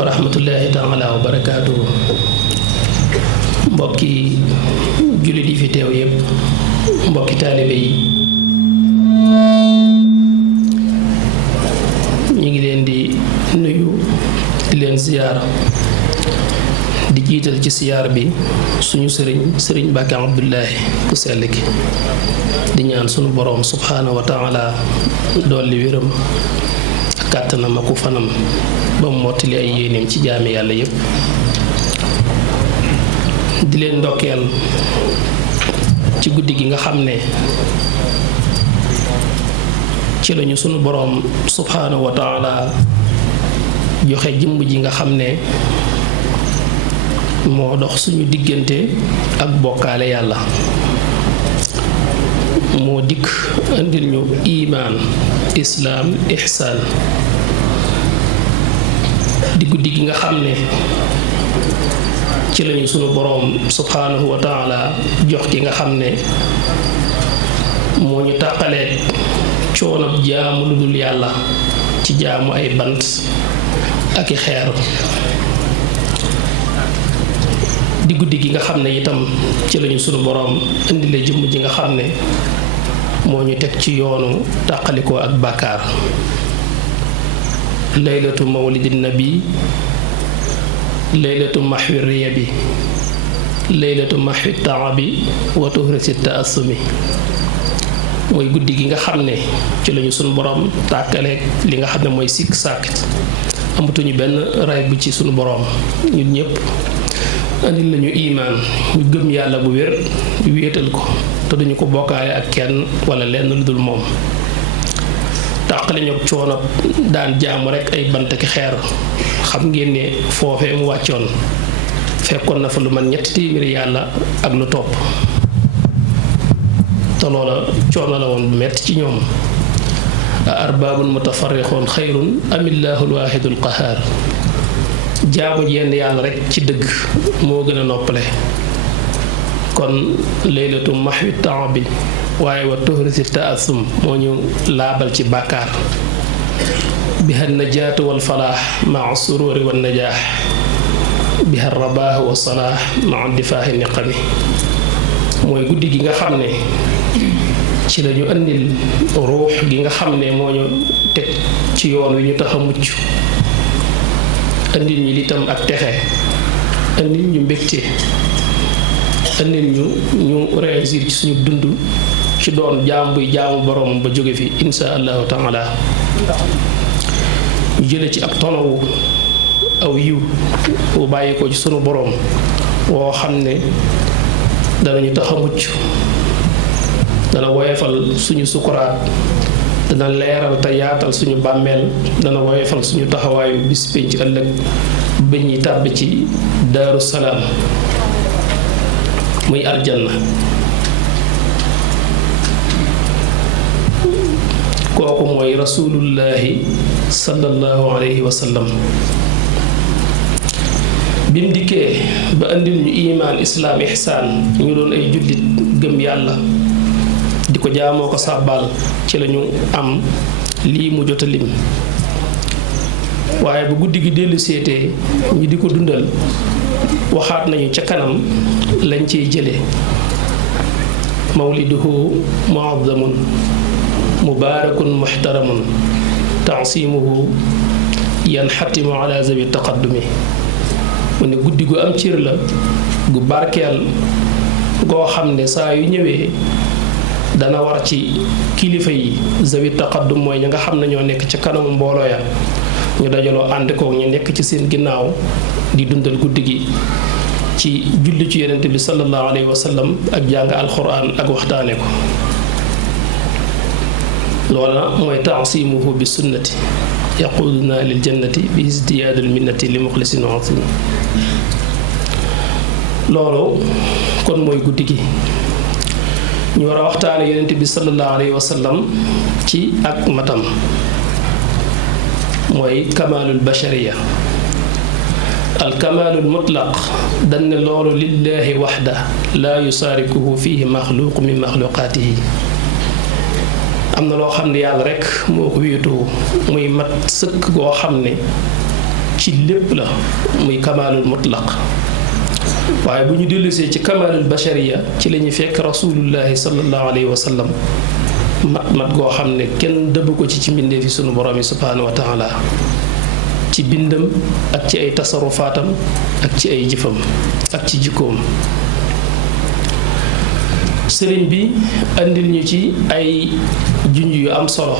wa rahmatullahi taala wa barakaatuhu. Mbokki jullit yi fi teew yépp, mbokki taalibe yi, ñu ngi leen di nuyu di leen ziyaar, di jiital ci siyaar bi suñu sëriñ Mbàkke Abdullahi ku sell ki, di ñaan sunu boroom subhaanahu wa taala dolli wéram kàttanam ak fanam ba mu mottali ay yéeneem ci jaami yàlla yépp. di leen ndokkeel ci guddi gi nga xam ne ci lañu sunu boroom subhaanahu wa taala joxe jëmm ji nga xam ne moo dox suñu diggante ak bokkaale yàlla, moo dikk indil ñu imaan islaam ihsaan. di guddi gi nga xam ne ci lañu sunu boroom subhaanahu wa taala jox ki nga xam ne moo ñu tàqaleeg coonab jaamu lu dul yàlla ci jaamu ay bant ak i xeer. di guddi gi nga xam ne itam ci lañu sunu boroom indile jëmm ji nga xam ne moo ñu teg ci yoonu tàqalikoo ak bàkkaar. laylatu mawlidin nabi, laylatu maxwi riyabi, laylatu maxwi taabi wa tuhrisi taasumi. mooy guddi gi nga xam ne ci lañu sunu boroom tàkkaleeg li nga xam ne mooy sikk sàkk, amatuñu benn ray bu ci sunu boroom. ñun ñépp andil lañu imaan, ñu gëm yàlla bu wér, wéetal ko te duñu ko bokkaale ak kenn wala lenn lu dul moom. tàqale ñu coono daan jaamu rekk ay bant ki xeer. xam ngeen ne foofee mu wàccoon fekkoon na fa lu man 3 téeméeri yàlla ak lu topp, te loola coono la woon bu metti ci ñoom. a arbaabun mutafarrixoon xayrun amillahul waahidul qahaar. jaamu yenn yàlla rekk ci dëgg moo gën a noppale. kon laylatu maxwi taabi waaye wa tuhrisi taasum moo ñu laabal ci bàkkaar. biha najaatu wal falaax maa sururi wa najaax, biha rabaax wa salaax maa difaaxi niqami. mooy guddi gi nga xam ne ci lañu andil ruux gi nga xam ne moo ñu teg ci yoon wi ñu tax a mucc, andil ñu litam ak texe, andil ñu mbégte, andil ñu réussir ci suñu dund ci doon jaam buy jaamu boroom ba jóge fi insha allahu taala. ñu jële ci ak tonawu aw yiw bu bàyyi ko ci sunu boroom woo xam ne danañu tax a mucc, dana woyefal suñu sukuraat, dana leeral te yaatal suñu bàmmeel, dana woyefal suñu taxawaayu bis pénc ëllëg ba ñuy tàbbi ci daaru salaam muy aljanna. kooku mooy rasulullahi sallallahu alayhi wa sallam. bi mu dikkee ba andil ñu imaan islaam ihsaan, ñu doon ay jullit gëm yàlla di ko jaamoo ko sàbbaal, ci lañu am lii mu jot a lim. waaye bu guddi gi dellu seetee ñu di ko dundal, waxaat nañu ca kanam lañ ciy jële. mawliduhu muazzamun mubaarakun muhtaramun taasimuhu yanxatimu ala zawi taqaddumi. mu ne guddi gu am cër la, gu barkeel, goo xam ne saa yu ñëwee dana war ci kilifa yi. zawi taqaddum mooy ñi nga xam ne ñoo nekk ci kanamu mbooloo ya, ñu dajaloo ànd kook ñu nekk ci seen ginnaaw di dundal guddi gi ci julli ci yonent bi sallallahu alayhi wa sallam ak jàng alxuraan ak waxtaane ko. loola mooy taasimuhu bi sunnati yaquduna lil jannati bi izdiyaadul minnati li muxlisin asim. loolu kon mooy guddi gi ñu war a waxtaane yonent bi sallallahu alayhi wa sallam ci ak matam, mooy kamaalul bashariya. al kamaalul mutlaq dañ ne loolu lillaahi waxda laa yusaarikuhu fiihi maxluuq min maxluqaatihi. am na loo xam ne yàlla rekk moo ko wéetoo muy mat sëkk goo xam ne ci lépp la muy kamaalul mutlaq waaye bu ñu dellusee ci kamaalul bashariya ci la ñuy fekk rasulullahi sallallahu alayhi wa sallam mat goo xam ne kenn dëbb ko ci mbindee fi sunu borom yi subhaanahu wa taala ci bindam ak ci ay tasarufaatam ak ci ay jëfam ak ci jikkoom sëriñ bi andil ñu ci ay junj yu am solo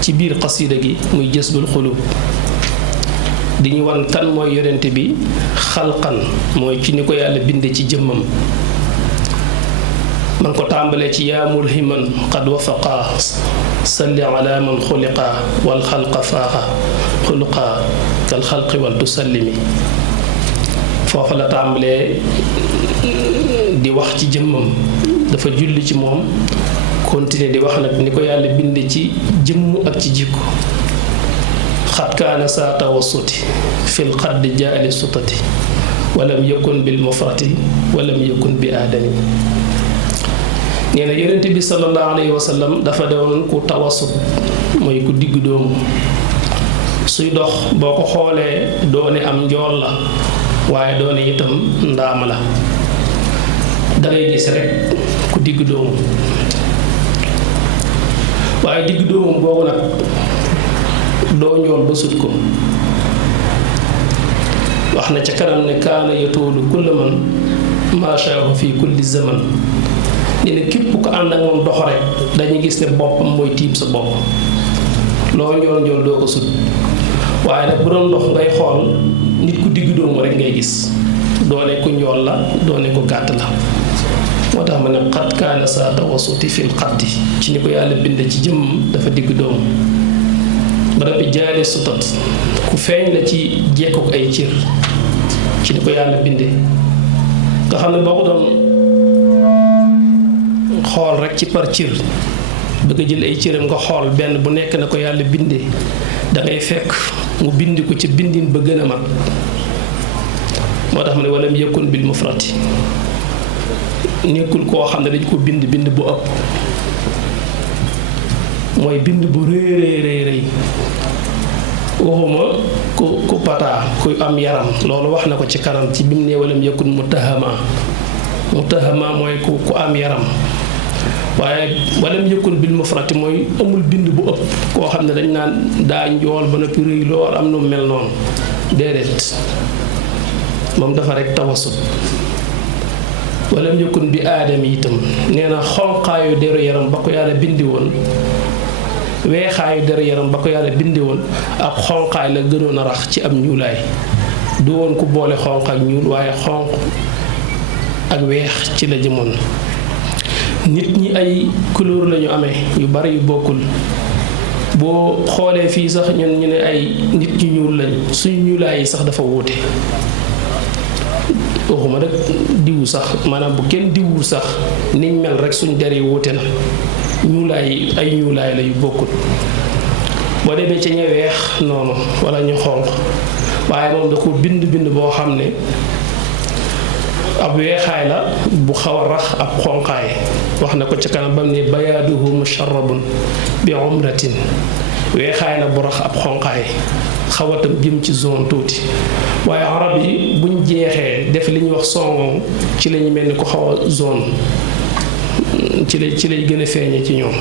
ci biir xasida gi muy jësbul xulub di ñu wan kan mooy yonente bi xalqan mooy ci ni ko yàlla binde ci jëmmam man ko tàmbalee ci yaa mulhiman qad wafaqa salli ala man xuliqa wal xalqa faaxa xuluqa kal xalqi wal tusallimi foofa la tàmbalee di wax ci jëmmam dafa julli ci moom continuer di wax nag ni ko yàlla binde ci jëmm ak ci jikko xat kaana saa tawassuti fil xaddi jaali sutati walam yakun bil mufrati walam yakun bi aadami nee na yonent bi sallallahu alayhi wa sallam dafa doon ku tawassut mooy ku diggu doomu suy dox boo ko xoolee doone am njool la waaye doone itam ndaama la dangay gis rek ku diggu doomu waaye diggu doomu boobu nag doo njool ba sut ko wax na ca kanam ne kaana yatoolu kulla man maashaahu fi kulli zaman nee na képp ko ànd ak moom dox rek dañuy gis ne boppam mooy tiim sa bopp loo njool doo ko sut waaye nag bu doon dox ngay xool nit ku diggu doomu rek ngay gis doone ku njool la doone ku gàtt la moo tax ma ne xat kaana saa tawassuti fil xaddi ci ni ko yàlla binde ci jëmm dafa diggu doomu barabi jaali sutat ku feeñ la ci jekkuk ay cër ci ni ko yàlla binde nga xam ne boo ko doon xool rek ci par cër bëgg a jël ay cëram nga xool benn bu nekk na ko yàlla bindee dangay fekk mu bind ko ci bindin ba gën a mat moo tax ma ne walam yakun bil mufrati nekkul koo xam ne dañ ko bind bu ëpp mooy bind bu rëy waxuma ku pataa ku am yaram loolu wax na ko ci kanam ci bi mu ne walam yakun mutahama mooy ku am yaram waaye walam yakun bil mufrati mooy amul bind bu ëpp koo xam ne dañ naan daa njool ba noppi rëy lool am nu mel noonu déedéet moom dafa rek tawassut walam yakun bi aadami itam nee na xonqaayu deru yaram ba ko yàlla bindi woon weexaayu deru yaram ba ko yàlla bindi woon ab xonqaay la gënoon a rax ci am ñuulaay du woon ku boole xonq ak ñuul waaye xonq ak weex ci la jëmoon nit ñi ay couleur lañu amee yu bari yu bokkul boo xoolee fii sax ñun ñu ne ay nit ñu ñuul lañ suñu ñuulaay yi sax dafa wuute waxuma rek diwu sax maanaam bu kenn diwul sax niñ mel rek suñ der yi wuute na ñuulaay ay ñuulaay la yu bokkul boo demee ci ña weex noonu wala ñu xonq waaye moom da ko bind boo xam ne ab weexaay la bu xaw a rax ab xonqaay wax na ko ci kanam bam ne bayaaduhu musharrabun bi umratin weexaay la bu rax ab xonqaay xawatam jëm ci zone tuuti waaye arab yi buñ jeexee def li ñuy wax songo ci lañu mel ni ko xaw a zone ci lay gën a feeñee ci ñoom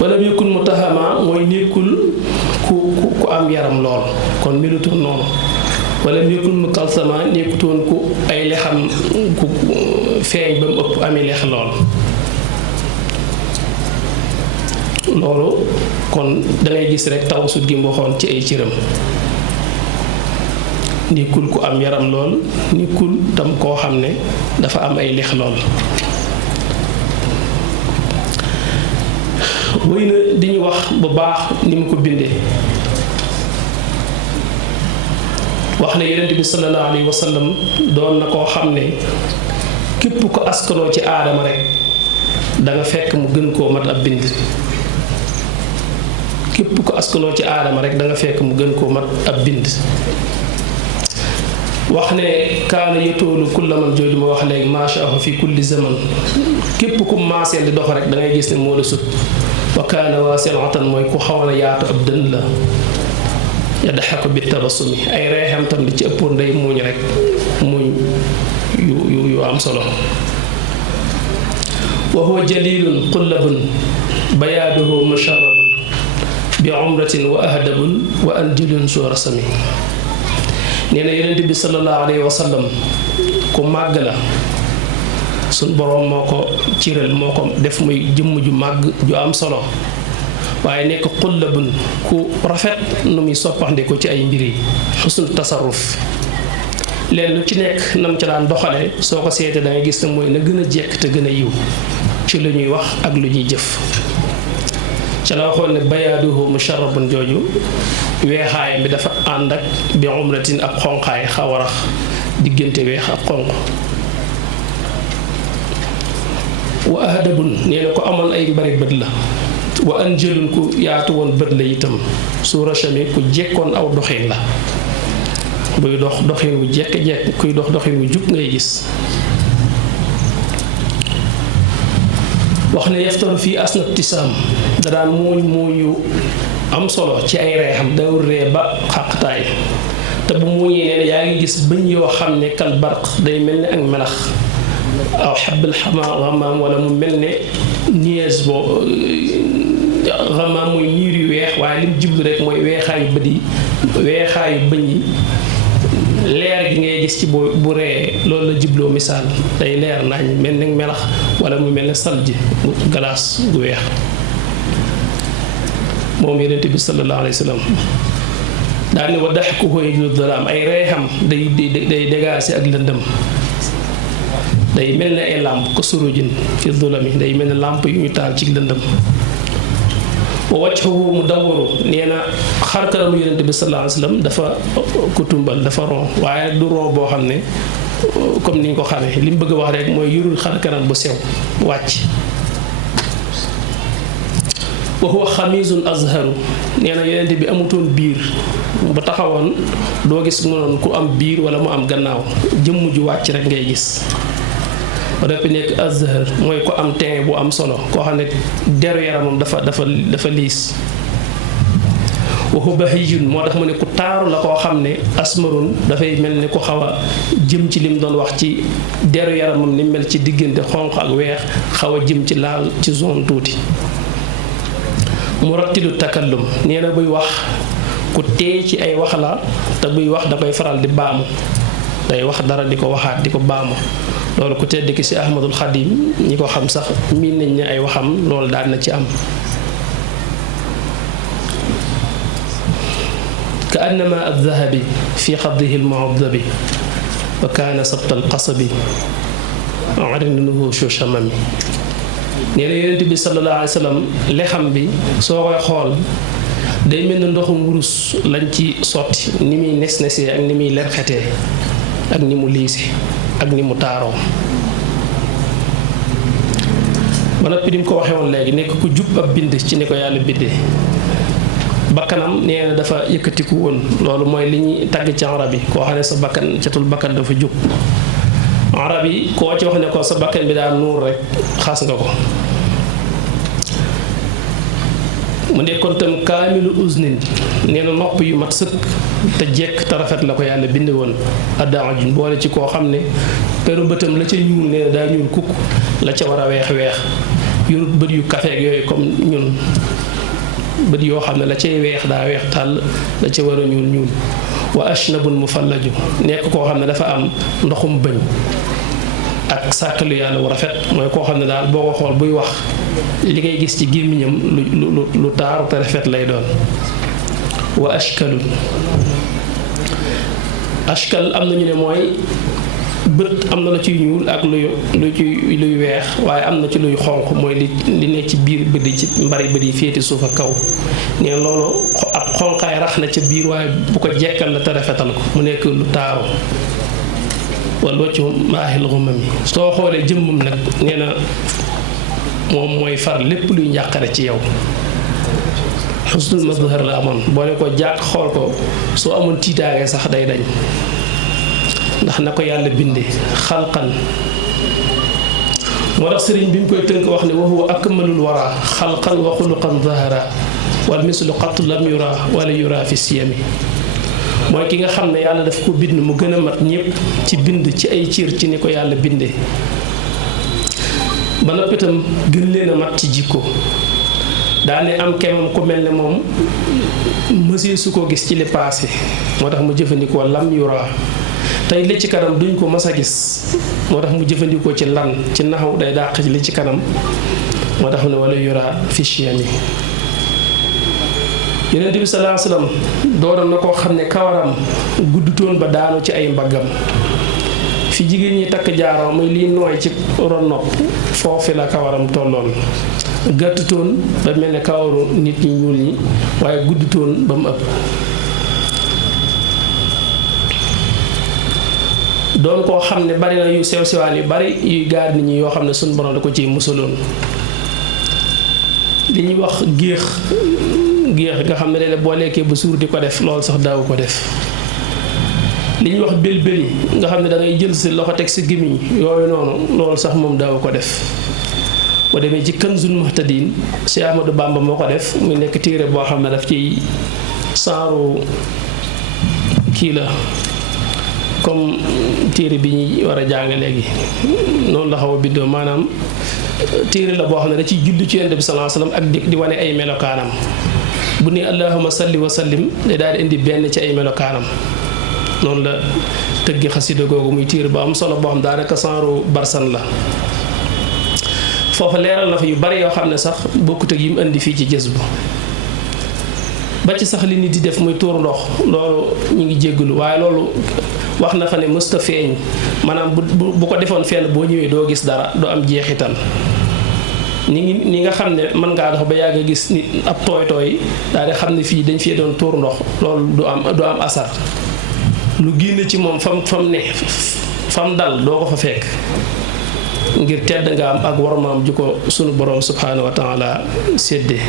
wala yakun mutahama mooy nekkul ku am yaram lool kon melutul noonu wala nekkul mu kalsama nekkutoon ku ay lexam ku feeñ ba mu ëpp ami lex loolu kon dangay gis rek tawasut gi mu waxoon ci ay cëram nekkul ku am yaram lool nekkul tam koo xam ne dafa am ay lex lool wéy na di ñu wax bu baax ni mu ko bindee wax ne yonent bi sallallahu alayhi wa sallam doon na koo xam ne képp ko askanoo ci aadama rek danga fekk mu gën koo mat ab bind képp ko askanoo ci aadama rek danga fekk mu gën koo mat ab bind wax ne kaana yatoolu kulla man jooju ma wax léegi maashaahu fi kulli zaman képp ku maaseel di dox rek dangay gis ne moo la sut wa kaana waasi'atan mooy ku xaw a yaatu ab dënn la yadhaku bi tabassumi ay reexam tam li ci ëppoon day muuñ rek muuñ yu am solo wa huwa jalilun qullabun bayaaduhu musharrabun bi umratin wa ahdabun wa anjulun su rasami nee na yonent bi sallallahu alayhi wa sallam ku màgg la suñ boroom moo ko ciral moo ko def muy jëmm ju màgg ju am solo waaye nekk xullabun ku rafet nu muy soppaxndiku ci ay mbiri xusnul tasarruf leen lu ci nekk nam ci daan doxale soo ko seetee da ngay gis ne mooy na gën a jekk te gën a yiw ci lu ñuy wax ak lu ñuy jëf ca la waxoon ne bayaaduhu musharrabun jooju weexaayam bi dafa ànd ak bi umratin ak xonqaay xaw a rax diggante weex ak xonq wa ahdabun nee na ko amoon ay mbari bët la wa anjëlun ku yaatu woon bët la itam su rachami ku jekkoon aw doxin la buy dox doxin wu jekk-jekk kuy dox doxin wu jub ngay gis wax ne yaftaru fii asna tisaam da daan muuñ am solo ci ay reexam dawul ree ba xàqtaay te bu muuñee nee na yaa ngi gis bëñ yoo xam ne kal barq day mel ni ak melax aw xabil xamaam wala mu mel ne niège boo xamaam mooy niir yu weex waaye lim jublu rek mooy weexaayu bët yi weexaayu bëñ yi leer gi ngay gis ci bu ree loolu la jubloo misaal day leer nañ mel ni melax wala mu mel ne salji galaas gu weex moom yonent bi sallallahu alayhi wa sallam daal ne wa daxkuhu yujlu dalaam ay reexam day dégaase ak lëndëm day mel ne ay làmp ko surujin fi zulami day mel ne làmp yu ñu taal ci lëndëm wa wajhuhu mudawwaru nee na xarkanamu yonent bi sallallahu alayhi wa sallam dafa kutumbal dafa ron waaye du ron boo xam ne comme ni ñu ko xamee li mu bëgg a wax rek mooy yurul xarkanam bu sew wàcc wa huwa xamisun azharu nee na yonent bi amutoon biir bu taxawoon doo gis mu noon ku am biir wala mu am gannaaw jëmm ju wàcc rek ngay gis ba doppi nekk azhar mooy ko am teint bu am solo koo xam ne deru yaramam dafa liis wa huwa bahijun moo tax mu ne ku taaru la koo xam ne asmarun dafay mel ni ku xaw a jëm ci lim doon wax ci deru yaramam ni mel ci diggante xonq ak weex xaw a jëm ci laal ci zone tuuti murattilu takallum nee na buy wax ku teey ci ay wax la te buy wax da koy faral di baamu day wax dara di ko waxaat di ko baamu loolu ku tedd ki si Ahmadul Xadim ñi ko xam sax miin nañ ne ay waxam loolu daan na ci am ka annama addahabi fi xaddihi almuhadabi wa kaana sabta alqasabi arinuhu shushamami nee na yonent bi sallallahu alayhi wa sallam lexam bi soo koy xool day mel ne ndoxum wurus lañ ci sotti ni muy nes-nesee ak ni muy lerxetee ak ni mu liise ak ni mu taaroo ba noppi di mu ko waxee woon léegi nekk ku jub ab bind ci ni ko yàlla bindee bakkanam nee na dafa yëkkatiku woon loolu mooy li ñuy tàgg ci arab yi koo xam ne sa bakkan catul bakkan dafa jub arab yi koo ci wax ne ko sa bakkan bi daal nuur rek xas nga ko mu nekkoon tam kaamilu usnin nee na nopp yu mat sëkk te jekk te rafet la ko yàlla bind woon addaaju boole ci koo xam ne peru bëtam la ca ñuul nee na daa ñuul kukk la ca war a weex yorut bët yu kafeeg yooyu comme ñun bët yoo xam ne la cay weex daa weex tàll la ca war a ñuul wa ashnabun mufallaju nekk koo xam ne dafa am ndoxum bëñ ak sàkkalu yàlla wu rafet mooy koo xam ne daal boo ko xool buy wax li ngay gis ci gémmiñam lu taaru te rafet lay doon wa ashkalun ashkal am nañu ne mooy bët am na la ciy ñuul ak luy weex waaye am na ci luy xonq mooy li ne ci biir bët yi ci mbari bët yi féeti suuf ak kaw nee loolu ab xonqaay rax na ca biir waaye bu ko jekkal la te rafetal ko mu nekk lu taaru wal waccu maahil xumami soo xoolee jëmmam nag nee na moom mooy far lépp luy njàqare ci yow xusnul mazhar la amoon boo ne ko jàkk xool ko soo amoon tiitaange sax day dañ ndax na ko yàlla bindee xalqan moo tax sëriñ bi mu koy tënk wax ne wa huwa akmalul wara xalqan wa xuluqan zahara wal mislu qattu lam yura wala yura fi siyami mooy ki nga xam ne yàlla daf ko bind mu gën a mat ñëpp ci bind ci ay ciir ci ni ko yàlla bindee ba noppi itam gën leen a mat ci jikko daane am kemam ku mel ne moom mësee su ko gis ci li passé moo tax mu jëfandikoo lam yura tey li ci kanam duñ ko mas a gis moo tax mu jëfandikoo ci lan ci naxaw day dàq ci li ci kanam moo tax ne wala yura fi chiyami Yonent bi sallallahu alayhi wasallam doonoon na koo xam ne kawaram guddutoon ba daanu ci ay mbaggam fi jigéen ñi takk jaaroo muy lii nooy ci ron nopp foofu la kawaram tolloon gàttutoon ba mel ne kawaru nit ñi ñuul ñi waaye guddutoon ba mu ëpp doon koo xam ne bari na yu sew sewaan yu bari yuy gaar nit ñi yoo xam ne suñu borom da ko ciy musaloon li ñuy wax géex nga xam ne léeg-léeg boo lekkee ba suur di ko def loolu sax daawu ko def li ñuy wax bël-bëli nga xam ne da ngay jël si loxo teg si gémmiñ yooyu noonu loolu sax moom daawu ko def boo demee ci Kanzul Muhtadin Cheikh Ahmadou Bamba moo ko def mu nekk téere boo xam ne daf ci saaru kii la comme téere bi ñuy war a jàng léegi noonu la xaw a bindoo maanaam téere la boo xam ne da ciy judd ci Yonent bi sallallahu alayhi wasallam ak di wane ay melokaanam bu ne allahumma salli wa sallim day daal di indi benn ci ay melokaanam noonu la tëggi xasida googu muy téere bu am solo boo xam daanaka saaru barsan la foofa leeral na fa yu bari yoo xam ne sax bokkut ak yi mu indi fii ci jës bu ba ci sax li nit di def muy tuur ndox loolu ñu ngi jéggalu waaye loolu wax na fa ne mësta feeñ maanaam bu ko defoon fenn boo ñëwee doo gis dara doo am jeexital ni nga xam ne mën ngaa dox ba yàgg a gis nit ab tooy daal di xam ne fii dañ fee doon tuur ndox loolu du am asar lu génn ci moom fam ne fam dal doo ko fa fekk ngir tedd nga am ak warmaam ju ko sunu borom subhanahu wa taala séddee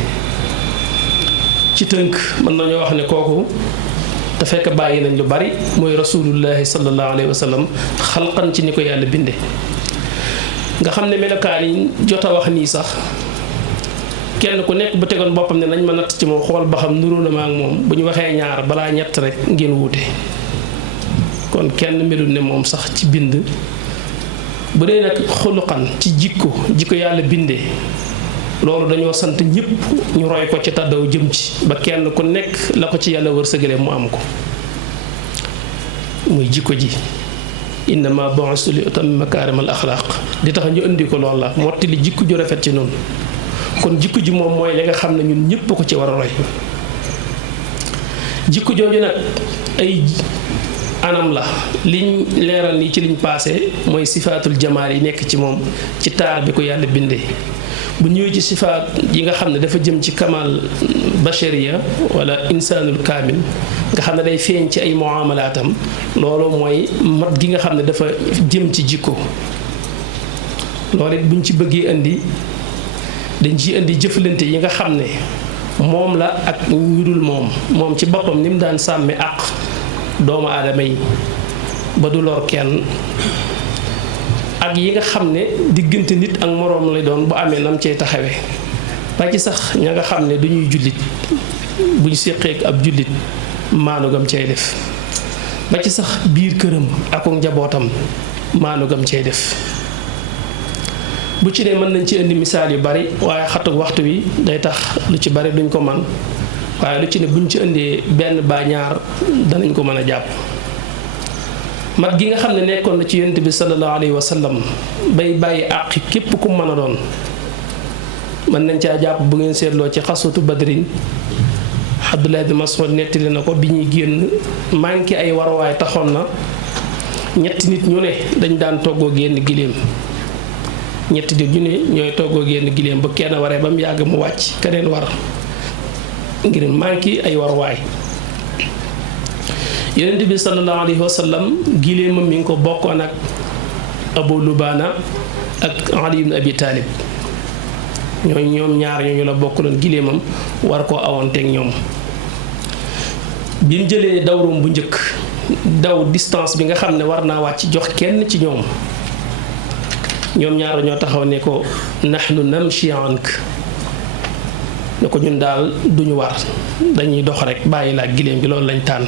ci tënk mën nañoo wax ne kooku te fekk bàyyi nañ lu bari mooy rasulullahi sallallahu alayhi wa sallam xalqan ci ni ko yàlla binde nga xam ne melokaan yi jot a wax nii sax kenn ku nekk bu tegoon boppam ne nañ ma natt ci moom xool ba xam nuroo na ma ak moom bu ñu waxee ñaar balaa ñett rek ngeen wuute kon kenn melul ne moom sax ci bind bu dee nag xuluqan ci jikko yàlla bindee loolu dañoo sant ñëpp ñu roy ko ci tàddaw jëm ci ba kenn ku nekk la ko ci yàlla wërsëgale mu am ko muy jikko ji innama bu'istu li utammima makaarimal axlaaq di tax ñu indi ko loolu la motti li jikko ju rafet ci noonu kon jikko ji moom mooy li nga xam ne ñun ñëpp ko ci war a roy jikko jooju nag ay anam la liñ leeral nii ci liñ paase mooy sifaatul jamaal yi nekk ci moom ci taar bi ko yàlla bindee bu ñëwee ci sifaat yi nga xam ne dafa jëm ci kamal bashariya wala insaanul kaamil nga xam ne day feeñ ci ay muamalaatam loolu mooy mat gi nga xam ne dafa jëm ci jikko loolu it buñ ci bëggee indi dañ ci indi jëflante yi nga xam ne moom la ak ñu dul moom ci boppam ni mu daan sàmme ak doomu aadama yi ba du lor kenn ak yi nga xam ne diggante nit ak moroom lay doon bu amee nam cee taxawee ba ci sax ña nga xam ne duñuy jullit buñ séqee ab jullit maanu gam cay def ba ci sax biir këram ak njabootam maanu gam cay def bu ci ne mën nañ ci indi misaal yu bari waaye xatu waxtu wi day tax lu ci bari duñ ko man waaye lu ci ne buñ ci indee benn ba ñaar danañ ko mën a jàpp mat gi nga xam ne nekkoon na ci yonent bi sallallahu alayhi wa sallam bay bàyyi àq képp ku mën a doon mën nañ caa jàpp bu ngeen seetloo ci xasutu badrin Abdullah ibn Mas'ud nettali na ko bi ñuy génn manqué ay warwaay taxoon na ñetti nit ñu ne dañ daan toggoo génn giléem ñetti nit ñu ne ñooy toggoo génn giléem ba kenn waree ba mu yàgg mu wàcc keneen war ngir manqué ay warwaay yonent bi sallallahu alayhi wa sallam giléemam mi ngi ko bokkoon ak Abu Lubaana ak Ali ibn Abi Talib ñoom ñaar ñooñu la bokkaloon giléemam war koo awanteeg ñoom bi mu jëlee dawrum bu njëkk daw distance bi nga xam ne war naa wàcc jox kenn ci ñoom ñaar ñoo taxaw ne ko nahnu namshi ank ne ko ñun daal duñu war dañuy dox rek bàyyi laa giléem gi loolu lañ tànn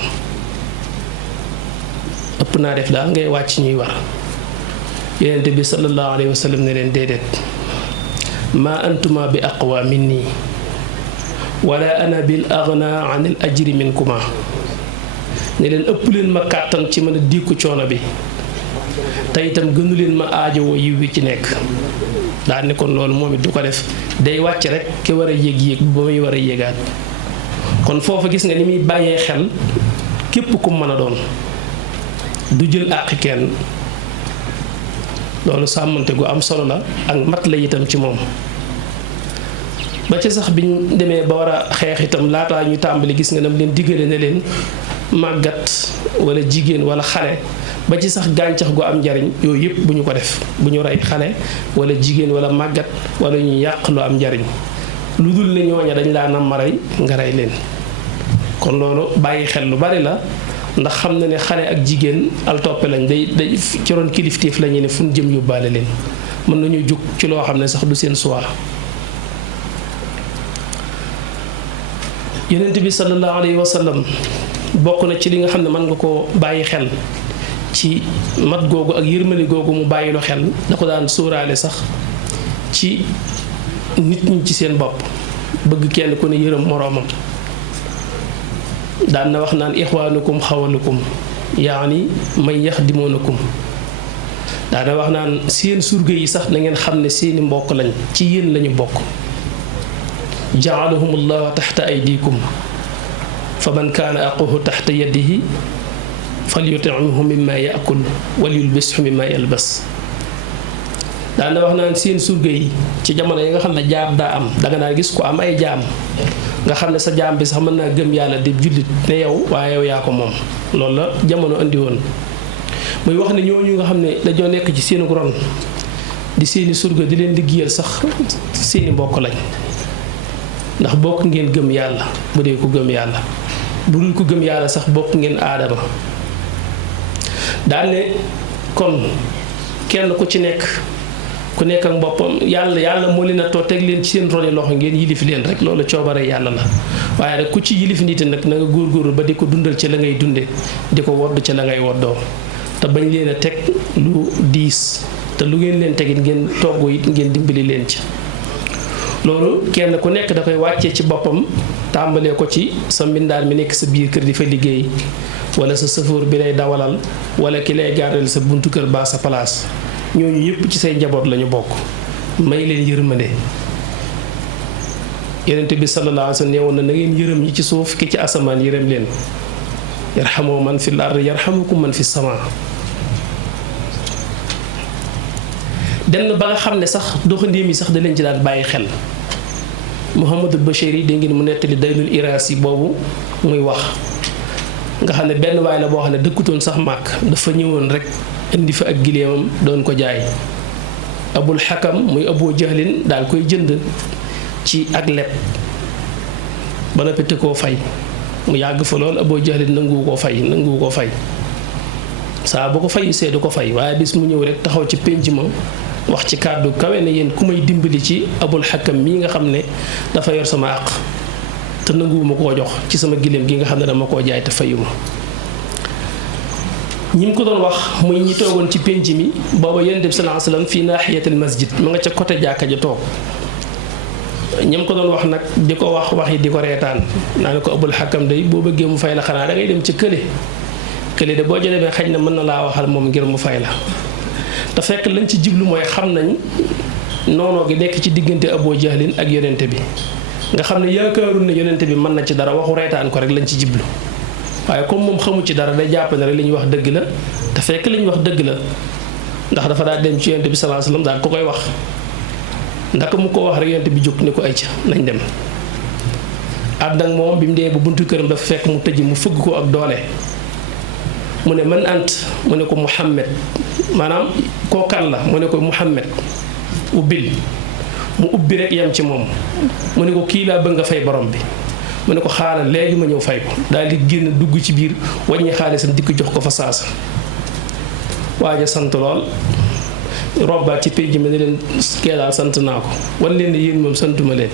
ëpp naa def daal ngay wàcc ñuy war yonent bi sallallahu alayhi wa sallam ne leen déedéet ma antuma bi aqwa minni wala ana bil aghna an al ajri minkuma ne leen ëpp leen ma kàttan ci mën a diiku coono bi te itam gënu leen ma aajowoo yiw wi ci nekk daal ne kon loolu moom it du ko def day wàcc rek ki war a yéeg ba muy war a yéegaat kon foofu gis nga ni muy bàyyee xel képp ku mën a doon du jël àqi kenn loolu sàmmante gu am solo la ak mat la itam ci moom ba ci sax biñ demee ba war a xeex itam laataa ñu tàmbali gis nga nam leen diggale ne leen màggat wala jigéen wala xale ba ci sax gàncax gu am njariñ yooyu yëpp bu ñu ko def bu ñu rey xale wala jigéen wala màggat wala ñu yàq lu am njariñ lu dul ne ñooña dañ laa nam ma rey nga rey leen kon loolu bàyyi xel lu bari la ndax xam na ne xale ak jigéen al toppe lañ day ci ron kilifteef la ñu ne fu ñu jëm yóbbaale leen mën nañu jug ci loo xam ne sax du seen choix yonent bi sallallahu alayhi wa sallam bokk na ci li nga xam ne mën nga koo bàyyi xel ci mat googu ak yërmande googu mu bàyyi lu xel da ko daan sóoraale sax ci nit ñi ci seen bopp bëgg kenn ku ne yërëm moroomam daan na wax naan ixwaanukum xawalukum yaani may yaxdimunakum daan na wax naan seen surga yi sax na ngeen xam ne seeni mbokk lañ ci yéen lañu bokk jaalahumullahu taxta aydikum fa man kaana aquhu taxta yadihi falyutimhu mimma yaakul walyulbishu mimma yalbas daana wax naan seen surga yi ci jamono yi nga xam ne jaam daa am danga naa gis ko am ay jaam nga xam ne sa jaam bi sax mën naa gëm yàlla di jullit ne yow waaye yow yaa ko moom loolu la jamono andi woon muy wax ne ñooñu nga xam ne dañoo nekk ci seenu ron di seeni surga di leen liggéeyal sax seeni mbokk lañ ndax bokk ngeen gëm yàlla bu dee ko gëm yàlla bu dul ko gëm yàlla sax bokk ngeen aadama daal ne kon kenn ku ci nekk ku nekk ak boppam yàlla moo leen a too teg leen ci seen roni loxo ngeen yilif leen rek loolu coobare yàlla la waaye rek ku ci yilif nit nag na nga góorgóorlu ba di ko dundal ci la ngay dunde di ko wodd ci la ngay woddoo te bañ leen a teg lu diis te lu ngeen leen tegit ngeen togg it ngeen dimbali leen ci loolu kenn ku nekk da koy wàccee ci boppam tàmbalee ko ci sa mbindaan mi nekk sa biir kër di fa liggéey wala sa sëfoor bi lay dawalal wala ki lay gardel sa buntu kër ba sa place ñooñu yëpp ci say njaboot lañu bokk may leen yërmande yonent bi sallallahu alayhi wa sallam neewoon na ngeen yërëm ñi ci suuf ki ci asamaan yërëm leen yarhamu man fil ard yarhamukum man fis samaa dem na ba nga xam ne sax doxandéem yi sax da leen ci daan bàyyi xel Muhammadul Bachir yi dégg ngeen mu nettali daynul iraas yi boobu muy wax nga xam ne benn waay la boo xam ne dëkkutoon sax màkk dafa ñëwoon rek indi fa ak gileemam doon ko jaay abul xakam muy Abu Jahlin daal koy jënd ci ak leb ba noppi te koo fay mu yàgg fa lool Abu Jahlin nanguwu koo fay saa bu ko fayu see du ko fay waaye bis mu ñëw rek taxaw ci pénc ma wax ci kàddu kawe ne yéen ku may dimbali ci abul xakam mii nga xam ne dafa yor sama àq te nanguwuma koo jox ci sama giléem gi nga xam ne dama koo jaay te fayuma ñi mu ko doon wax muy ñi toogoon ci pénc mi booba yonent bi sallallahu alayhi wasallam fii naaxiyatil masjid mu nga ca côté jàkka ja toog ñam ko doon wax nag di ko wax yi di ko reetaan naa ne ko abul xakam day boo bëggee mu fay la xanaa da ngay dem ca kële de boo jëlee xaj na mën na laa waxal moom ngir mu fay la te fekk lañ ci jiblu mooy xam nañ noonoo gi nekk ci diggante Abu Jahlin ak yonente bi nga xam ne yaakaarul ne yonente bi mën na ci dara waxu reetaan ko rek lañ ci jiblu waaye comme moom xamu ci dara day jàpp ne rek li ñuy wax dëgg la te fekk li ñuy wax dëgg la ndax dafa daal dem ci yonente bi sallallahu alayhi wasallam daal ko koy wax ndaka mu ko wax rek yonente bi jóg ni ko ay ca nañ dem ànd ak moom bi mu dee ba buntu këram dafa fekk mu tëj mu fëgg ko ak doole mu ne man ant mu ne ko Muhammad maanaam kookan la mu ne ko Muhammad ubbil mu ubbi rek yam ci moom mu ne ko kii laa bëgg nga fay borom bi mu ne ko xaaral léegi ma ñëw fay ko daal di génn dugg ci biir wàññi xaalisam dikk jox ko fa saasa waaja sant lool robbaat ci pénc mi ne leen kee daal sant naa ko wan leen ne yéen moom santuma leen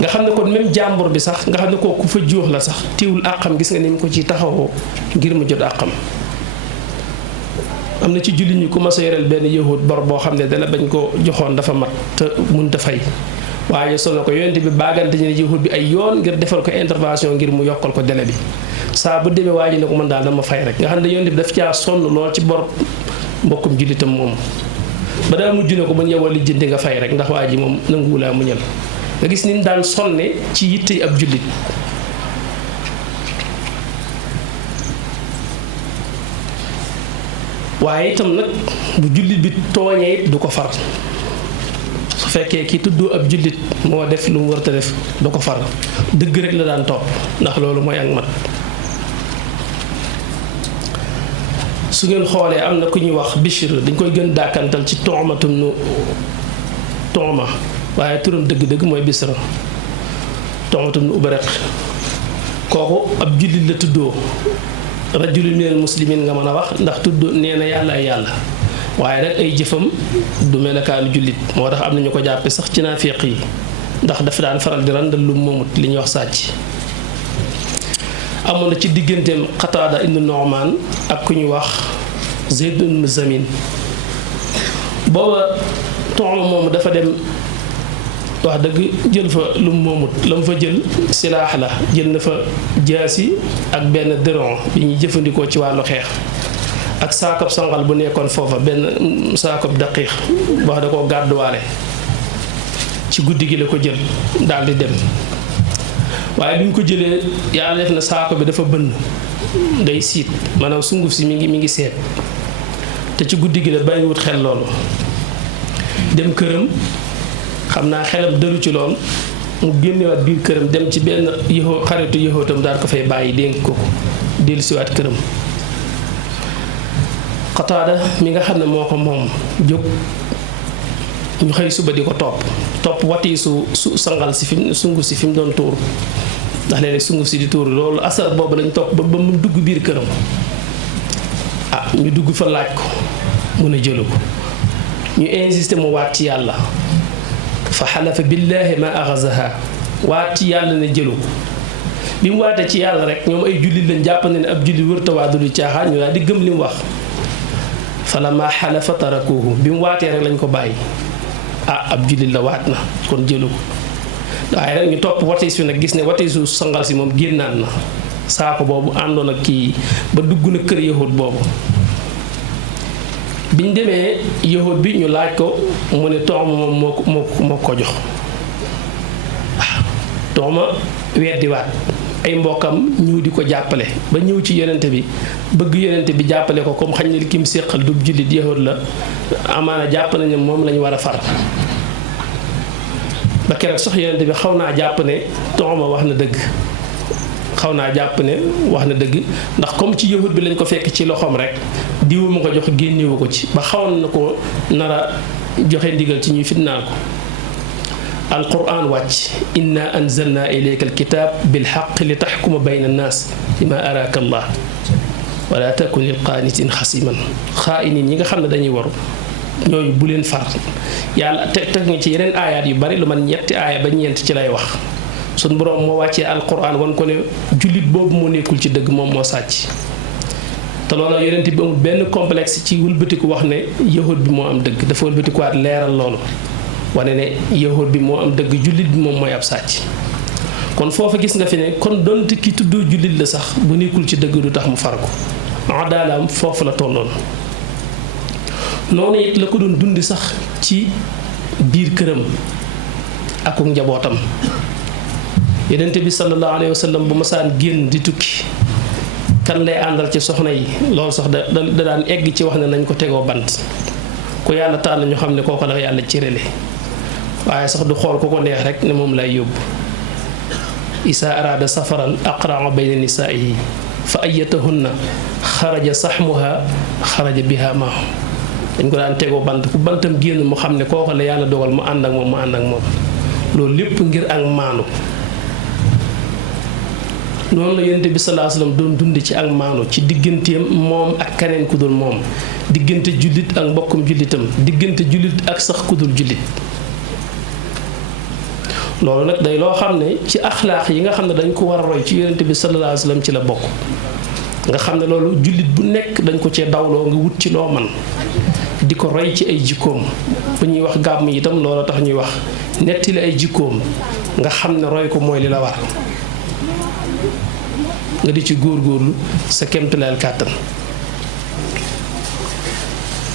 nga xam ne kon même jàmbur bi sax nga xam ne kooku ku fa juux la sax teewul àqam gis nga ni mu ko ci taxawoo ngir mu jot àqam. am na ci jullit ñi ku ma sa yoreel benn yahud bor boo xam ne dala bañ ko joxoon dafa mat te mënut a fay waaye sonn ko yonent bi baagante ñu ne yahud bi ay yoon ngir defal ko intervention ngir mu yokkal ko délai bi saa bu demee waa ji ne ko man daal dama fay rek nga xam ne yonent bi daf caa sonn lool ci bor mbokkum jullitam moom ba daa mujj ne ko man yow a lijjanti nga fay rek ndax waa ji moom nanguwulaa muñal nga gis ni mu daan sonne ci yitte ab jullit. waaye itam nag bu jullit bi tooñee it du ko far su fekkee ki tudd ab jullit moo def lu mu war a def du ko far dëgg rek la daan topp ndax loolu mooy ak mat. su ngeen xoolee am na ku ñuy wax Bishr dañ koy gën dàkkantal ci toomatum nu tooma waaye turam dëgg-dëgg mooy Bisr toomatum nu Ubareq kooku ab jullit la tuddoo. rajulun minal muslimin nga mën a wax ndax tudd nee na yàlla ay yàlla waaye rek ay jëfam du melokaanu jullit moo tax am na ñu ko jàppe sax ci naafiq yi ndax dafa daan faral di randal lu moomut li ñuy wax sàcc. amoon na ci digganteem Qataada ibn Nu'man ak ku ñuy wax Zayd ibn Zamin booba tooma moomu dafa dem wax dëgg jël fa lu moomut la mu fa jël silaax la jël na fa jaasi ak benn dëron bi ñuy jëfandikoo ci wàllu xeex ak saakab sangal bu nekkoon foofa benn saakab daqiiq wax da koo gàdduwaale ci guddi gi la ko jël daal di dem waaye bi ñu ko jëlee yàlla def na saako bi dafa bënn day siit maanaam sunguf si mi ngi seet te ci guddi gi la bàyyiwut xel loolu dem këram xam naa xelam dëlu ci lool mu génnewaat biir këram dem ci benn xaritu yëxootam daal ko fay bàyyi dénk ko dellusiwaat këram. Qataada mi nga xam ne moo ko moom jóg ñu xëy suba di ko topp wati su sangal si fi sunguf si fi mu doon tuur ndax léeg-léeg sunguf si di tuur loolu asar boobu lañ topp ba mu dugg biir këram ñu dugg fa laaj ko mun a jëlu ko ñu insisté mu waat ci yàlla fa xalafa billaahi ma axazaha waat ci yàlla ne jëlu ko bi mu waatee ci yàlla rek ñoom ay jullit lañ jàpp ne ab jullit wërta waa du di caaxaan ñu daal di gëm li mu wax falamma xalafa tarakuhu bi mu waatee rek lañ ko bàyyi ab jullit la waat na kon jëlu ko waaye rek ñu topp watis fi nag gis ne watisu sangal si moom génnaan na saako boobu àndoon ak kii ba dugg na kër yahud boobu biñ demee yahud bi ñu laaj ko mu ne tooma moom moo ko jox tooma weddiwaat ay mbokkam ñëw di ko jàppale ba ñëw ci yonente bi bëgg yonente bi jàppale ko comme xañ ne li kim séqal du jullit yahud la amaana jàpp nañu moom lañu war a far ba keroog sax yonente bi xaw naa jàpp ne tooma wax na dëgg ndax comme ci yahud bi lañ ko fekk ci loxoom rek diwu mu ko jox génnewu ko ci ba xawoon na ko nara joxe ndigal ci ñuy fitnaal ko alquran wàcc inna anzalna ilayka alkitab bilxaq li taxkuma bayna annaas bima araka allah wala takun lil qaanitin xasiman xaa'inin ñi nga xam ne dañuy waru ñooñu bu leen far yàlla teg nga ci yeneen aayaat yu bari lu man ñetti aaya ba ñeent ci lay wax sun boroom moo wàccee alquran wan ko ne jullit boobu moo nekkul ci dëgg moom moo sàcc te loolu yonent bi amul benn complexe ci wëlbatiku wax ne yahud bi moo am dëgg dafa wëlbatikuwaat leeral loolu wane ne yahud bi moo am dëgg jullit bi moom mooy ab sàcc kon foofa gis nga fi ne kon donte ki tuddoo jullit la sax bu nekkul ci dëgg du tax mu far ko adaalaam foofu la tolloon noonu it la ko doon dundi sax ci biir këram ak njabootam yonent bi sallallahu alayhi wa sallam bu masaan génn di tukki kan lay àndal ci soxna yi loolu sax da daan egg ci wax ne nañ ko tegoo bant ku yàlla tànn ñu xam ne kooku la yàlla cërale waaye sax du xool ku ko neex rek ne moom lay yóbbu isa araada safaran aqraa bayna nisaihi fa ayatahunna xaraja saxmuha xaraja biha maahu dañ ko daan tegoo bant ku bantam génn mu xam ne kooku la yàlla dogal mu ànd ak moom loolu lépp ngir ak maanu noonu la yonent bi sallallahu alayhi wasallam doon dund ci ak maanu ci digganteem moom ak keneen ku dul moom diggante jullit ak mbokkum jullitam diggante jullit ak sax ku dul jullit loolu nag day loo xam ne ci axlaax yi nga xam ne dañ ko war a roy ci yonent bi sallallahu alayhi wa sallam ci la bokk nga xam ne loolu jullit bu nekk dañ ko cee dawloo nga wut ci loo man di ko roy ci ay jikkoom bu ñuy wax gàmm itam loolu tax ñuy wax nettali ay jikkoom nga xam ne roy ko mooy li la war nga di ci góorgóorlu sa kemtulaal kàttan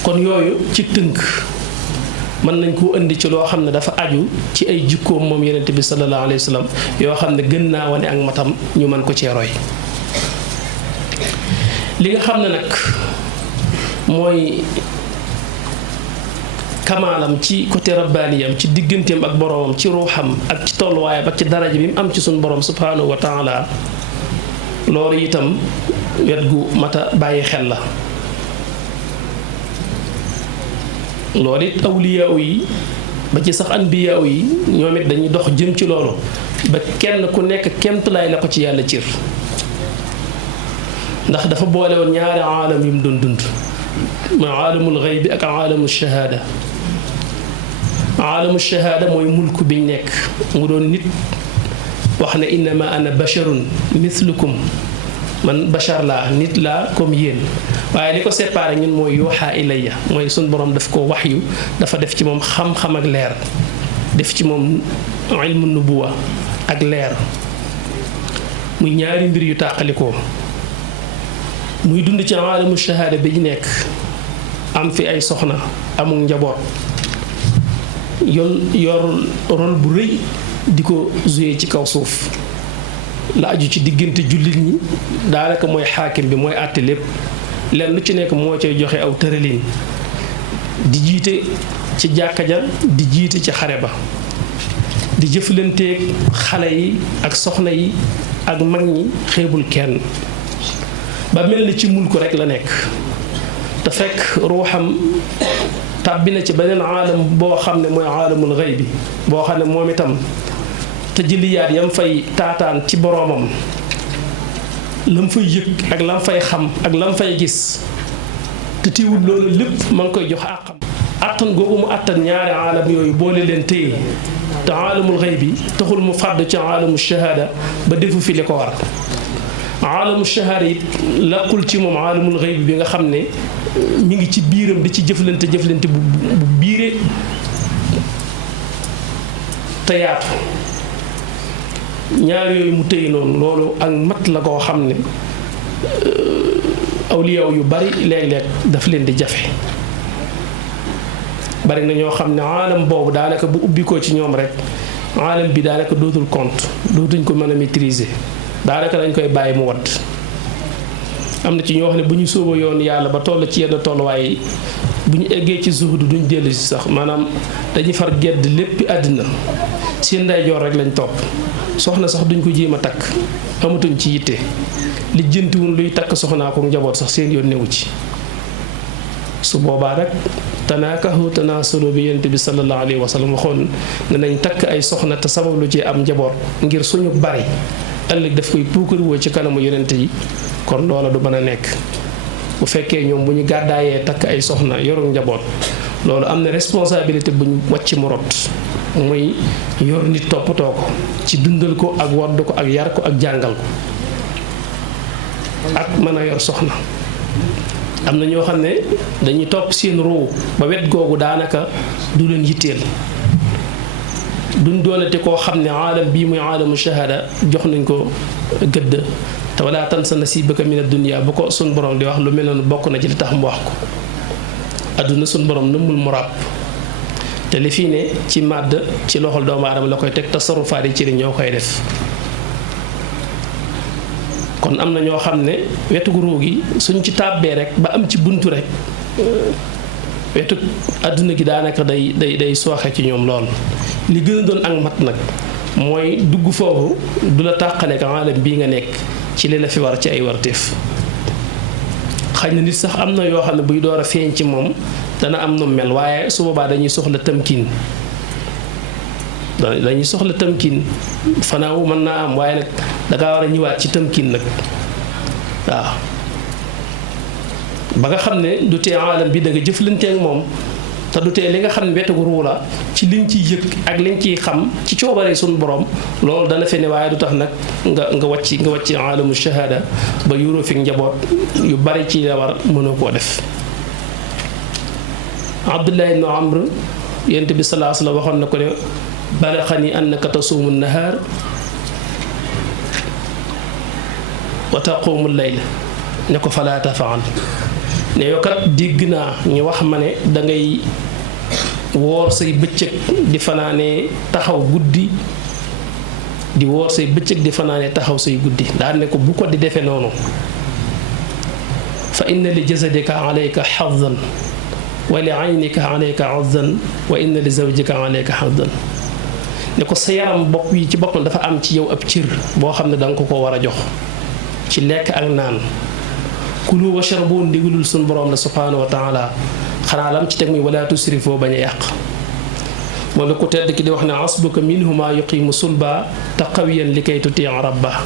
kon yooyu ci tënk mën nañ koo indi ci loo xam ne dafa aju ci ay jikkoom moom yonent bi sallallahu alayhi wa sallam yoo xam ne gën naa wane ak matam ñu mën ko cee roy li nga xam ne nag mooy kamaalam ci côté rabbaaniyam ci digganteem ak boroomam ci ruuxam ak ci tolluwaayam ak ci daraja bi mu am ci suñu borom subhaanahu wa taala loolu itam wet gu mata bàyyi xel la loolu it awliyaaw yi ba ci sax anbiyaaw yi ñoom it dañuy dox jëm ci loolu ba kenn ku nekk kemtulaay la ko ci yàlla cir ndax dafa boole woon ñaari aalam yu mu doon dund ma aalamul xayb bi ak aalamul shahaada aalamul shahaada mooy mulku biñ nekk mu doon nit wax ne innama ana basharun mithlukum man bashar laa nit laa comme yéen waaye li ko séparé ñun mooy yuuxaa ilayya mooy suñ borom daf ko waxyu dafa def ci moom xam-xam ak leer def ci moom ilmu nubuwa ak leer muy ñaari mbir yu tàqalikoo muy dund ci aalamu shahaada bi ñu nekk am fi ay soxna amul njaboot yor rôle bu rëy di ko joué ci kaw suuf la aju ci diggante jullit ñi daanaka mooy xaakim bi mooy àtte lépp leen lu ci nekk moo cay joxe aw tëralin di jiite ci jàkka ja di jiite ci xare ba di jëflanteeg xale yi ak soxna yi ak mag ñi xeebul kenn ba mel ni ci mulk rek la nekk te fekk ruuxam tàbbi na ci beneen aalam boo xam ne mooy aalamul xayb bi boo xam ne moom itam tajaliyaat yam fay taataan ci boroomam lam fay yëg ak lam fay xam ak lam fay gis te tiwul loolu lépp ma ngi koy jox àqam àttan googu mu àttan ñaari aalam yooyu boole leen téye te aalamul xayb bi taxul mu fàdd ci aalamul shahaada ba defu fi li ko war aalamul shahaada it laqul ci moom aalamul xayb bi nga xam ne mi ngi ci biiram di ci jëflante bu biire te yaatu ñaar yooyu mu tëy noonu loolu ak mat la koo xam ne awliyaaw yu bari léeg-léeg daf leen di jafe bari na ñoo xam ne aalam boobu daanaka bu ubbi ko ci ñoom rek aalam bi daanaka dootul compte dootuñ ko mën a maîtriser daanaka dañ koy bàyyi mu wadd am na ci ñoo xam ne bu ñu sóoba yoon yàlla ba toll ci yenn tolluwaay bu ñu eggee ci zuhdu duñ dellu si sax maanaam dañuy far gedd lépp àddina seen ndeyjoor rek lañ topp soxna sax duñ ko jéem a takk amatuñ ci yitte lijjantiwun luy takk soxnaa ko njaboot sax seen yoon newu ci su boobaa nag tanaakahu tanaasalu bi yonent bi sallallahu alayhi wa sallam waxoon ne nañ takk ay soxna te sabab lu ci am njaboot ngir suñu bari ëllëg daf koy puukarwoo ci kanamu yonent yi kon loola du mën a nekk bu fekkee ñoom bu ñu gàddaayee takk ay soxna yoru njaboot loolu am na responsabilité bu ñu wàcc mu rot muy yor nit toppatoo ko ci dundal ko ak wadd ko ak yar ko ak jàngal ko ak mën a yor soxna am na ñoo xam ne dañuy topp seen ruu ba wet googu daanaka du leen yitteel duñ doonate koo xam ne aalam bii muy aalamu shahaada jox nañ ko gëdd te wala tansa nasiibaka mina dunya bu ko sun borom di wax lu mel noonu bokk na ci li tax mu wax ko adduna sun borom nëmmul mu ràbb te li fii ne ci màdd ci loxol doomu aadama la koy teg tasarufaat yi ci li ñoo koy def kon am na ñoo xam ne wetu ruu gi suñ ci tàbbee rek ba am ci buntu rek wetu adduna gi daanaka day sooxe ci ñoom lool li gën a doon ak mat nag mooy dugg foofu du la tàqaleek aalam bii nga nekk ci li la fi war ci ay warteef xëy na nit sax am na yoo xam ne buy door a feeñ ci moom dana am nu mel waaye su boobaa dañuy soxla tamkin fanaaw mën naa am waaye nag dangaa war a ñëwaat ci tamkin nag waaw ba nga xam ne du tee aalam bi da nga jëflante ak moom te du tee li nga xam ne wetu ruu la ci liñ ciy yëg ak liñ ciy xam ci coobare suñu borom loolu dana fe ne waaye du tax nag nga wàcc alamu shahada ba yuroo fi njaboot yu bari ci la war mënoo koo def. Abdullah ibn Amr yonent bi sallallahu alayhi wa sallam waxoon na ko ne balaxani annaka tasuumu nahaar wa taqumu layl ne ko falaa tafaal ne yow kat dégg naa ñu wax ma ne dangay woor say bëccëg di fanaane taxaw guddi di woor say bëccëg di fanaane taxaw say guddi daan ne ko bu ko di defee noonu fa inna li jasadika alayka xadan wa li aynika alayka xadan wa inna li zawjika alayka xadan ne ko sa yaram bopp yi ci boppam dafa am ci yow ab cër boo xam ne danga ko war a jox ci lekk ak naan kulu washrabu ndigalul sun borom la subhanahu wa taala xanaa lam ci teg muy wala tusrifoo bañ a yàq moom la ku tedd ki di wax ne asbuka minhuma yuqimu sulba taqawiyan li kay tuti rabba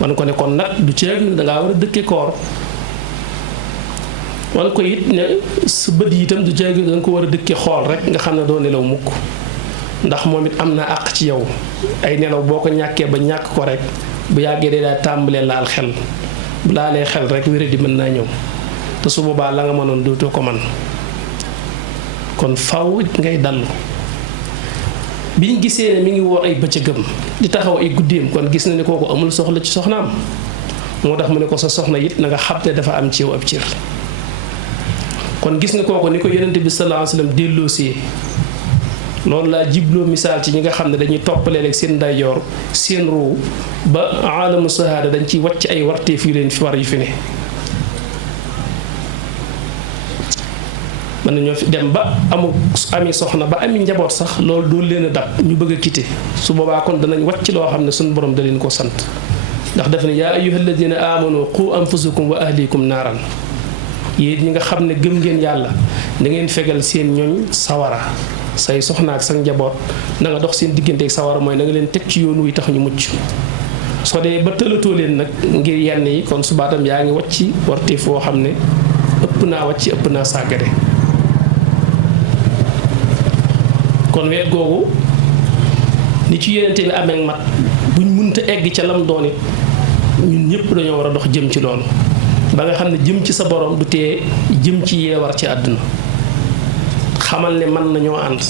wan ko ne kon nag du ceeg ne dangaa war a dëkke koor wan ko it ne sa bët yi itam du ceeg danga ko war a dëkke xool rek nga xam ne doo nelaw mukk ndax moom it am na àq ci yow ay nelaw boo ko ñàkkee ba ñàkk ko rek bu yàggee day daal tàmbalee laal xel bu laalee xel rek wéré di mën naa ñëw te su boobaa la nga mënoon dootoo ko man kon faw ngay dallu biñ gisee ne mi ngi woor ay bëccëgam di taxaw ay guddeem kon gis na ne kooku amul soxla ci soxnaam moo tax mu ne ko sa soxna it na nga xam ne dafa am ci yow ab cër kon gis nga kooku ni ko yonent bi sallallahu alayhi wasallam delloosee loolu laa jibloo misaal ci ñi nga xam ne dañuy toppaleel ak seen ndeyjoor seen ruu ba alamu sahaada dañ ciy wàcc ay warteef yu leen fi war yu fi ne mën nañoo fi dem ba ami soxna ba ami njaboot sax loolu doolu leen a dab ñu bëgg a quitté su boobaa kon danañ wàcc loo xam ne suñu borom da leen ko sant ndax daf ne yaa ayyuha alladina amanu qu anfusakum wa ahlikum naaran yéen ñi nga xam ne gëm ngeen yàlla da ngeen fegal seen ñooñ sawara say soxna ak sa njaboot na nga dox seen diggante ak sawara mooy na nga leen teg ci yoon wi tax ñu mucc soo dee ba tëlatoo leen nag ngir yenn yi kon subaatam yaa ngi wàcc warti foo xam ne ëpp naa wàcc ëpp naa sàggade kon weet googu ni ci yenente bi amee mat buñ munta egg ca lam doon it ñun ñëpp dañoo war a dox jëm ci loolu ba nga xam ne jëm ci sa borom du tee jëm ci yee war ci àdduna xamal ne mën nañoo ànd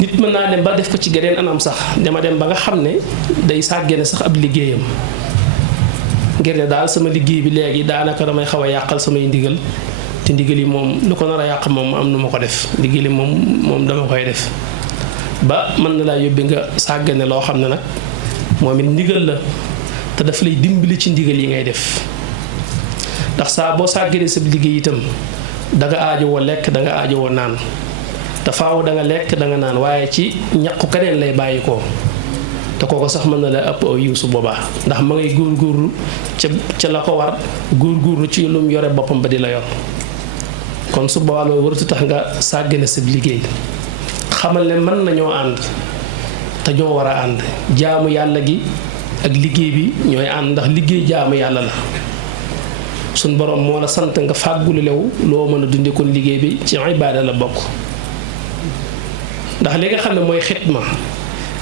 nit mën naa dem ba def ko ci geneen anam sax dama dem ba nga xam ne day sàggane sax ab liggéeyam ngir ne daal sama liggéey bi léegi daanaka damay xaw a yàqal samay ndigal te ndigal yi moom lu ko nar a yàq moom am nu ma ko def ndigal yi moom dama koy def ba mën na laa yóbbi nga sàggane loo xam ne nag moom it ndigal la te daf lay dimbali ci ndigal yi ngay def ndax saa boo sàgganee sa liggéey itam da nga aajowoo lekk da nga aajowoo naan te faaw da nga lekk da nga naan waaye ci ñaqu keneen lay bàyyi ko te kooko sax mën na la ëpp aw yiw su boobaa ndax ma ngay góorgóorlu ca la ko war góorgóorlu ci lu mu yore boppam ba di la yor kon su boobaa loolu waratu tax nga sàggane sa liggéey xamal ne mën nañoo ànd te ñoo war a ànd jaamu yàlla gi ak liggéey bi ñooy ànd ndax liggéey jaamu yàlla la suñ borom moo la sant nga fàggulu lew loo mën a dunde kon liggéey bi ci ibaada la bokk ndax li nga xam ne mooy xitma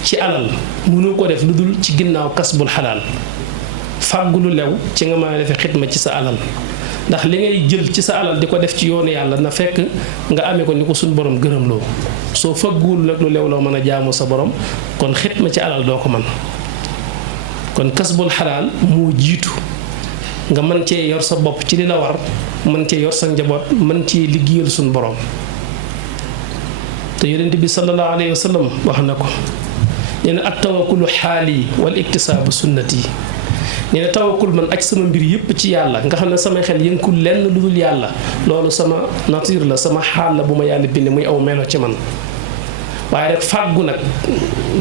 ci alal mënu ko def lu dul ci ginnaaw kasbul xalaal fàggulu lew ci nga mën a defee xitma ci sa alal ndax li ngay jël ci sa alal di ko def ci yoonu yàlla na fekk nga amee ko ni ko suñ borom gërëm loo soo fàgguwul nag lu lew loo mën a jaamu sa borom kon xitma ci alal doo ko mën kon kasbul xalaal moo jiitu nga mën cee yor sa bopp ci li la war mën cee yor sa njaboot mën cee liggéeyal suñu borom te yonent bi sallallahu alayhi wa sallam wax na ko nee na at tawakkulu xaali wal iktisaabu sunnati nee na tawakkul man aj sama mbir yépp ci yàlla nga xam ne samay xel yënkul lenn lu dul yàlla loolu sama nature la sama xaal la bu ma yàlla binde muy aw melo ci man waaye rek fàggu nag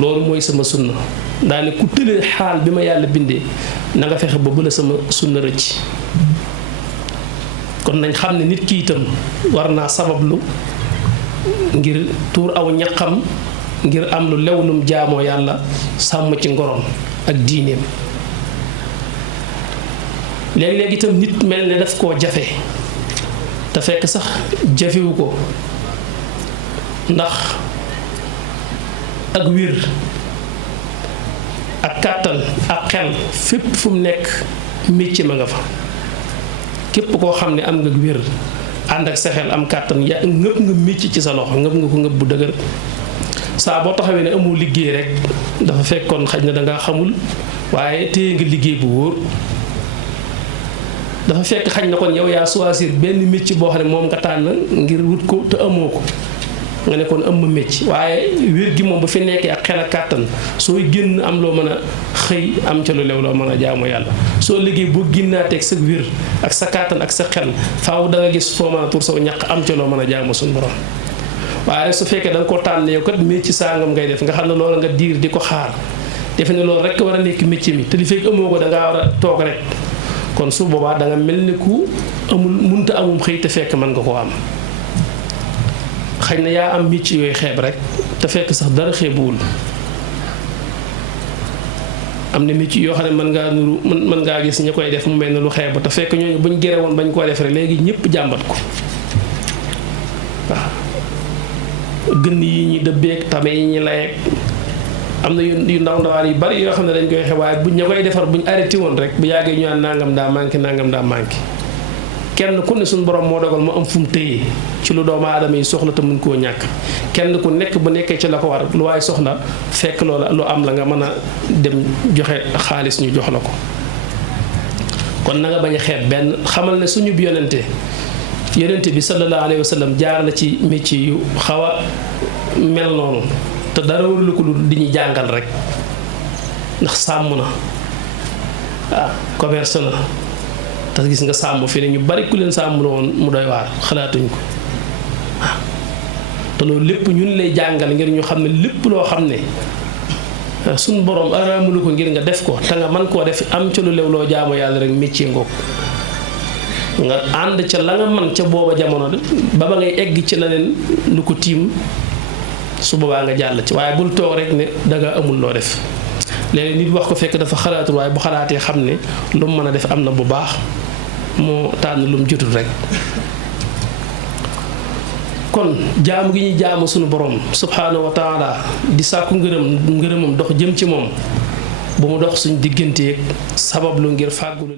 loolu mooy sama sunna daane ku tëlee xaal bi ma yàlla bindee na nga fexe ba bëla sama sunna rëcc kon nañ xam ne nit ki itam war naa sabablu ngir tuur aw ñaqam ngir am lu lewlum jaamoo yàlla sàmm ci ngorom ak diineem léeg-léeg itam nit mel ne daf koo jafe te fekk sax jafewu ko ndax ak wir ak kàttan ak xel fépp fu mu nekk métier ma nga fa képp koo xam ne am nga wér ànd ak sa xel am kàttan ya ngëpp nga métier ci sa loxo ngëpp nga ko ngëpp bu dëgër saa boo taxawee ne amoo liggéey rek dafa fekkoon xaj na dangaa xamul waaye téye nga liggéey bu wóor dafa fekk xaj na kon yow yaa choisir benn métier boo xam ne moom nga tànn ngir wut ko te amoo ko nga ne kon am ma métier waaye wér gi moom bu fi nekkee ak xel ak kàttan sooy génn am loo mën a xëy am ca lu lew loo mën a jaamu yàlla soo liggéey boo génnaateeg sa wér ak sa kàttan ak sa xel faaw da nga gis foo mën a tur saw ñaq am ca loo mën a jaamu suñu borom waaye rek su fekkee da nga ko tànn yow kat métier sangam ngay def nga xam ne loolu nga diir di ko xaar defe ne loolu rek war a nekk métier mi te li fekk amoo ko da ngaa war a toog rek kon su boobaa da nga mel ni ku amul munta amum xëy te fekk mën nga koo am xëy na yaa am métier yooyu xeeb rek te fekk sax dara xeebuwul am na métier yoo xam ne mën ngaa gis ñi koy def mu mel ne lu xeeb te fekk ñooñu buñ gere woon bañ koo def rek léegi ñëpp jàmbat ko waaw gën yi ñi dëbbeeg tame yi ñi layeeg am na yu ndaw ndawaan yu bari yoo xam ne dañ koy xew waaye buñ ña koy defar buñ arrêté woon rek bu yàggee ñu naan nangam daa manqué kenn ku ne suñu borom moo dogal mu am fu mu téye ci lu doomu aadama yi soxla te mun koo ñàkk kenn ku nekk bu nekkee ci la ko war lu waaye soxla fekk loola lu am la nga mën a dem joxe xaalis ñu jox la ko kon na nga bañ a xeeb benn xamal ne suñu yonente bi sallallahu alayhi wa sallam jaar na ci métier yu xaw a mel noonu te dara warul ko lu di ñu jàngal rek ndax sàmm na commerce na te gis nga sàmm fi ne ñu bari ku leen sàmm la woon mu doy waar xalaatuñ ko te loolu lépp ñun lay jàngal ngir ñu xam ne lépp loo xam ne suñu borom araamulu ko ngir nga def ko te nga mën koo def am ca lu lew loo jaamu yàlla rek métier ngoog nga ànd ca la nga man ca booba jamono ba ngay egg ci leneen lu ko tiim su boobaa nga jàll ci waaye bul toog rek ne danga amul loo def léegi nit wax ko fekk dafa xalaatul waaye bu xalaatee xam ne lu mu mën a def am na bu baax moo tànn lu mu jotul rek kon jaamu gi ñuy jaamu sunu borom subhaanahu wa taala di sàkku ngërëmam dox jëm ci moom bu mu dox suñ digganteeg sabab lu ngir fàggulu